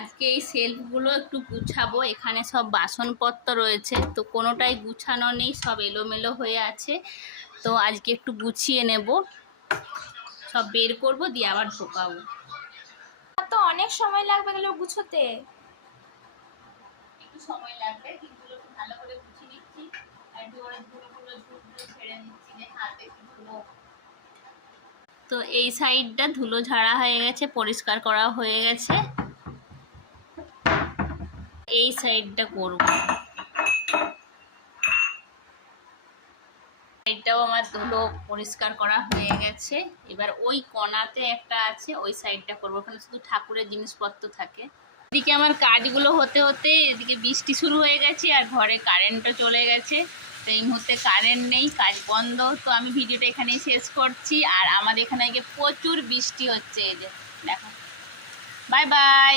আজকে এই সেলফগুলো একটু গুছাবো। এখানে সব বাসনপত্র রয়েছে, তো কোনোটাই গুছানো নেই, সব এলোমেলো হয়ে আছে। তো আজকে একটু গুছিয়ে নেব, সব বের করব, দিয়ে আবার ঢোকাবো। তো অনেক সময় লাগবে এগুলো গুছোতে। একটু সময় লাগবে, কিন্তু একটু ভালো করে গুছিয়ে নিচ্ছি। আর ধুলোগুলো ঝুড়গুলো ছেড়ে নিচ্ছি, যে হাতে ধুলো। তো এই সাইডটা ধুলো ঝাড়া হয়ে গেছে, পরিষ্কার করা হয়ে গেছে। এই সাইডটা করব, সাইডটাও আমার ধুলো পরিষ্কার করা হয়ে গেছে। এবার ওই কোণাতে একটা আছে, ওই সাইডটা করবো, ওখানে শুধু ঠাকুরের জিনিসপত্র থাকে। এদিকে আমার কাজগুলো হতে হতে এদিকে বৃষ্টি শুরু হয়ে গেছে, আর ঘরে কারেন্টও চলে গেছে। তো এই মুহূর্তে কারেন্ট নেই, কাজ বন্ধ। তো আমি ভিডিওটা এখানেই শেষ করছি। আর আমাদের এখানে প্রচুর বৃষ্টি হচ্ছে, এই যে দেখো। Bye bye.